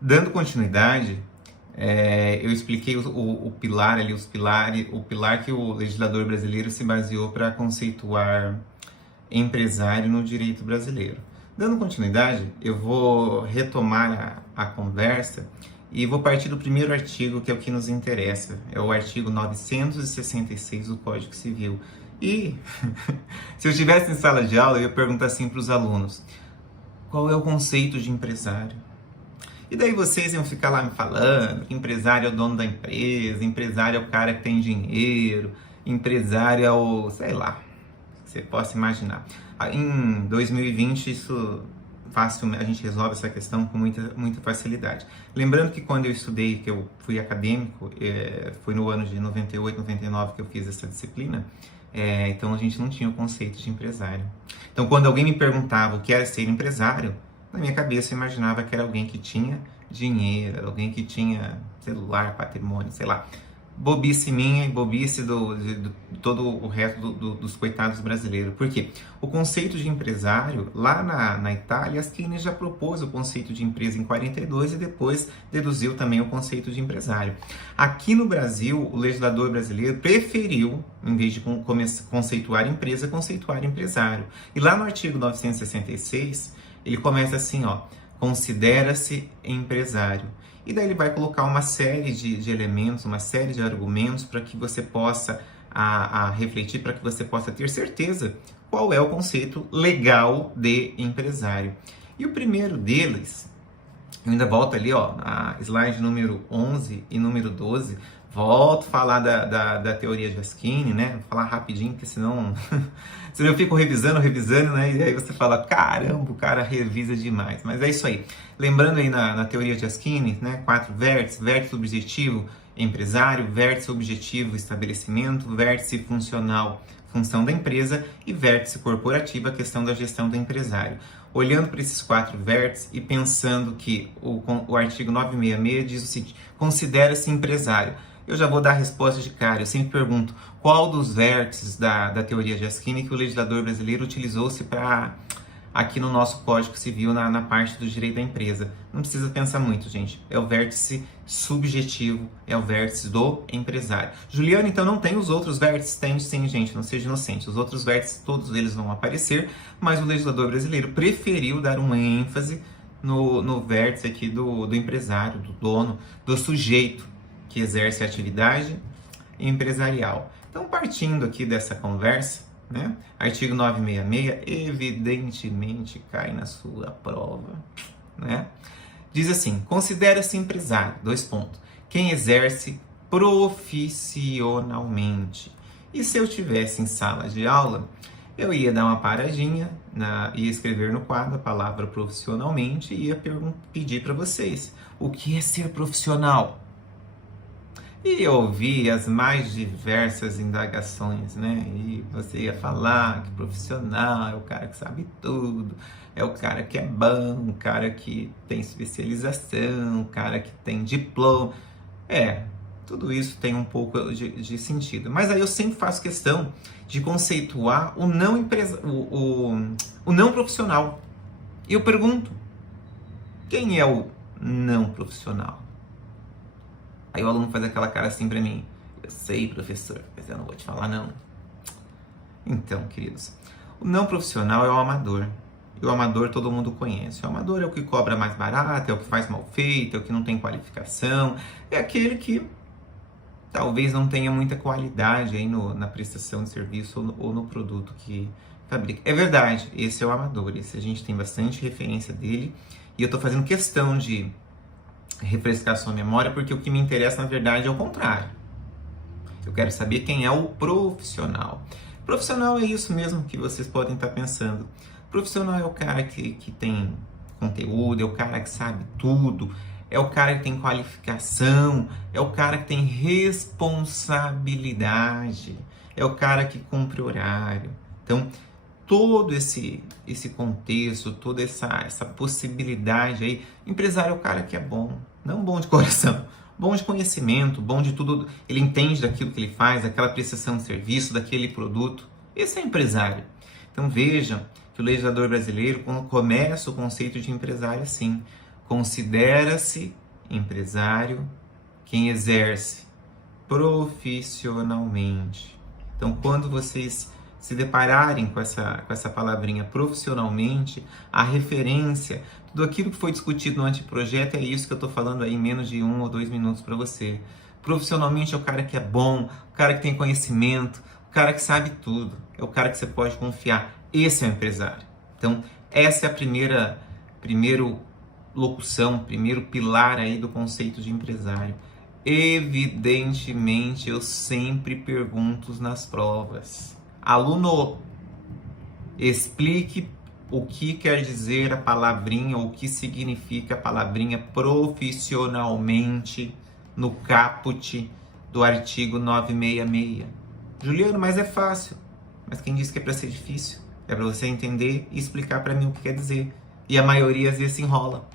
Dando continuidade, eu expliquei o pilar ali, o pilar que o legislador brasileiro se baseou para conceituar empresário no direito brasileiro. Dando continuidade, eu vou retomar a conversa e vou partir do primeiro artigo, que é o que nos interessa, é o artigo 966 do Código Civil. E se eu estivesse em sala de aula, eu ia perguntar assim para os alunos: qual é o conceito de empresário? E daí vocês iam ficar lá me falando que empresário é o dono da empresa, empresário é o cara que tem dinheiro, empresário é o, sei lá, que você possa imaginar. Em 2020, isso a gente resolve essa questão com muita facilidade. Lembrando que quando eu estudei, que eu fui acadêmico, foi no ano de 98, 99 que eu fiz essa disciplina, então a gente não tinha o conceito de empresário. Então quando alguém me perguntava o que era ser empresário, na minha cabeça eu imaginava que era alguém que tinha dinheiro, alguém que tinha celular, patrimônio, sei lá. Bobice minha e bobice de todo o resto dos coitados brasileiros. Por quê? O conceito de empresário, lá na Itália, Skinner já propôs o conceito de empresa em 42 e depois deduziu também o conceito de empresário. Aqui no Brasil, o legislador brasileiro preferiu, em vez de conceituar empresa, conceituar empresário. E lá no artigo 966, ele começa assim, ó: considera-se empresário. E daí ele vai colocar uma série de elementos, uma série de argumentos para que você possa refletir, para que você possa ter certeza qual é o conceito legal de empresário. E o primeiro deles, eu ainda volto ali, ó, a slide número 11 e número 12, volto a falar da teoria de Askin, né? Vou falar rapidinho, porque senão eu fico revisando, né? E aí você fala, caramba, o cara revisa demais. Mas é isso aí. Lembrando aí na teoria de Askin, né? 4 vértices: vértice objetivo, empresário; vértice objetivo, estabelecimento; vértice funcional, função da empresa; e vértice corporativo, a questão da gestão do empresário. Olhando para esses 4 vértices e pensando que o artigo 966 diz o seguinte: considera-se empresário. Eu já vou dar a resposta de cara. Eu sempre pergunto qual dos vértices da teoria de Askin que o legislador brasileiro utilizou-se para aqui no nosso Código Civil, na parte do direito da empresa. Não precisa pensar muito, gente. É o vértice subjetivo, é o vértice do empresário. Juliano, então não tem os outros vértices? Tem sim, gente, não seja inocente. Os outros vértices, todos eles vão aparecer, mas o legislador brasileiro preferiu dar uma ênfase no vértice aqui do empresário, do dono, do sujeito que exerce a atividade empresarial. Então, partindo aqui dessa conversa, né? Artigo 966, evidentemente cai na sua prova, né? Diz assim: considera-se empresário, 2 pontos, quem exerce profissionalmente. E se eu tivesse em sala de aula, eu ia dar uma paradinha, ia escrever no quadro a palavra profissionalmente e ia pedir para vocês: o que é ser profissional? E eu ouvi as mais diversas indagações, né? E você ia falar que profissional é o cara que sabe tudo, é o cara que é bom, o cara que tem especialização, o cara que tem diploma. Tudo isso tem um pouco de sentido. Mas aí eu sempre faço questão de conceituar o não profissional. E eu pergunto: quem é o não profissional? Aí o aluno faz aquela cara assim pra mim: eu sei, professor, mas eu não vou te falar não. Então, queridos, o não profissional é o amador. E o amador todo mundo conhece. O amador é o que cobra mais barato, é o que faz mal feito, é o que não tem qualificação, é aquele que talvez não tenha muita qualidade aí na prestação de serviço ou no produto que fabrica. É verdade, esse é o amador, esse a gente tem bastante referência dele, e eu tô fazendo questão de refrescar sua memória, porque o que me interessa, na verdade, é o contrário. Eu quero saber quem é o profissional. Profissional é isso mesmo que vocês podem estar pensando. Profissional é o cara que tem conteúdo, é o cara que sabe tudo, é o cara que tem qualificação, é o cara que tem responsabilidade, é o cara que cumpre horário. Então, todo esse contexto, toda essa possibilidade aí, empresário é o cara que é bom, não bom de coração, bom de conhecimento, bom de tudo, ele entende daquilo que ele faz, daquela prestação de serviço, daquele produto. Esse é empresário. Então vejam que o legislador brasileiro começa o conceito de empresário assim: Considera-se empresário quem exerce profissionalmente. Então, quando vocês se depararem com essa palavrinha profissionalmente, a referência, tudo aquilo que foi discutido no anteprojeto é isso que eu estou falando aí em menos de 1 ou 2 minutos para você. Profissionalmente é o cara que é bom, o cara que tem conhecimento, o cara que sabe tudo, é o cara que você pode confiar. Esse é o empresário. Então, essa é a primeira locução, primeiro pilar aí do conceito de empresário. Evidentemente, eu sempre pergunto nas provas: aluno, explique o que quer dizer a palavrinha, ou o que significa a palavrinha profissionalmente no caput do artigo 966. Juliano, mas é fácil. Mas quem disse que é para ser difícil? É para você entender e explicar para mim o que quer dizer. E a maioria às vezes se enrola.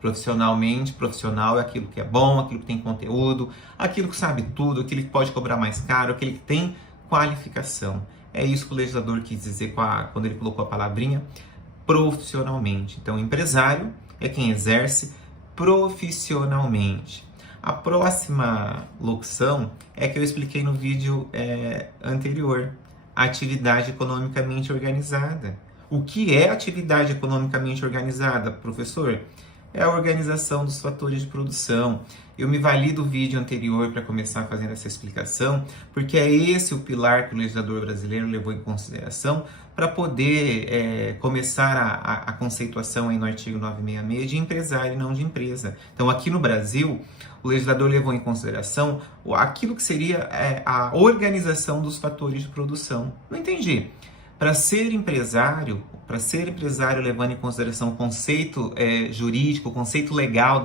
Profissionalmente, profissional é aquilo que é bom, aquilo que tem conteúdo, aquilo que sabe tudo, aquele que pode cobrar mais caro, aquele que tem qualificação. É isso que o legislador quis dizer quando ele colocou a palavrinha profissionalmente. Então, empresário é quem exerce profissionalmente. A próxima locução é que eu expliquei no vídeo anterior. Atividade economicamente organizada. O que é atividade economicamente organizada, professor? É a organização dos fatores de produção. Eu me vali do vídeo anterior para começar fazendo essa explicação, porque é esse o pilar que o legislador brasileiro levou em consideração para poder começar a conceituação aí no artigo 966 de empresário e não de empresa. Então, aqui no Brasil, o legislador levou em consideração aquilo que seria a organização dos fatores de produção. Não entendi. Para ser empresário levando em consideração o conceito jurídico, o conceito legal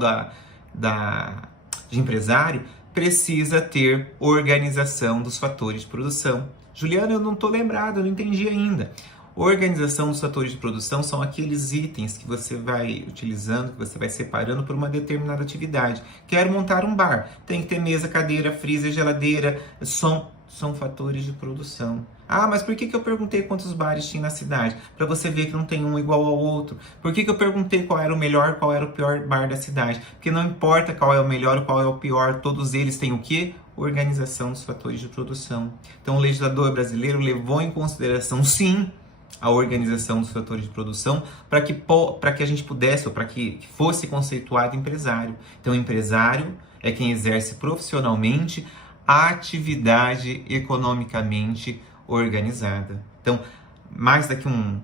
de empresário, precisa ter organização dos fatores de produção. Juliana, eu não estou lembrado, eu não entendi ainda. Organização dos fatores de produção são aqueles itens que você vai utilizando, que você vai separando por uma determinada atividade. Quero montar um bar, tem que ter mesa, cadeira, freezer, geladeira, som. São fatores de produção. Ah, mas por que eu perguntei quantos bares tinha na cidade? Para você ver que não tem um igual ao outro. Por que eu perguntei qual era o melhor, qual era o pior bar da cidade? Porque não importa qual é o melhor ou qual é o pior, todos eles têm o quê? Organização dos fatores de produção. Então, o legislador brasileiro levou em consideração, sim, a organização dos fatores de produção para que a gente pudesse, ou para que fosse conceituado empresário. Então, empresário é quem exerce profissionalmente a atividade economicamente organizada. Então, mais daqui um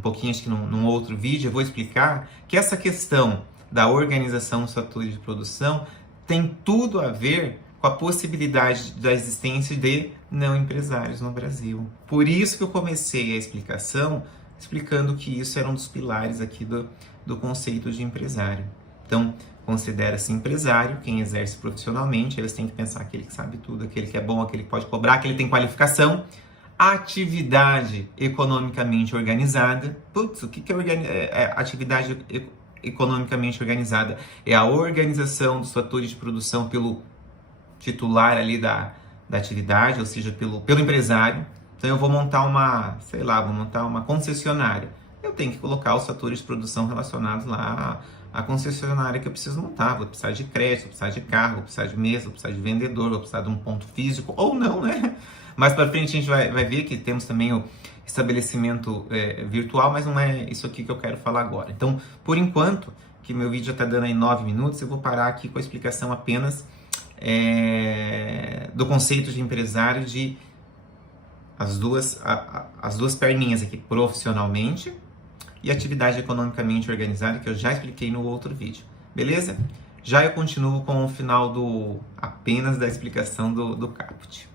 pouquinho, acho que num outro vídeo, eu vou explicar que essa questão da organização dos fatores de produção tem tudo a ver com a possibilidade da existência de não empresários no Brasil. Por isso que eu comecei a explicação explicando que isso era um dos pilares aqui do conceito de empresário. Então, considera-se empresário quem exerce profissionalmente. Eles têm que pensar aquele que sabe tudo, aquele que é bom, aquele que pode cobrar, aquele que tem qualificação. Atividade economicamente organizada. Putz, o que é atividade economicamente organizada? É a organização dos fatores de produção pelo titular ali da atividade, ou seja, pelo empresário. Então eu vou montar uma concessionária. Eu tenho que colocar os fatores de produção relacionados lá à concessionária que eu preciso montar. Vou precisar de crédito, vou precisar de carro, vou precisar de mesa, vou precisar de vendedor, vou precisar de um ponto físico, ou não, né? Mais para frente a gente vai ver que temos também o estabelecimento virtual, mas não é isso aqui que eu quero falar agora. Então, por enquanto, que meu vídeo já está dando aí 9 minutos, eu vou parar aqui com a explicação apenas do conceito de empresário, de as duas perninhas aqui, profissionalmente e atividade economicamente organizada, que eu já expliquei no outro vídeo. Beleza? Já eu continuo com o final apenas da explicação do caput.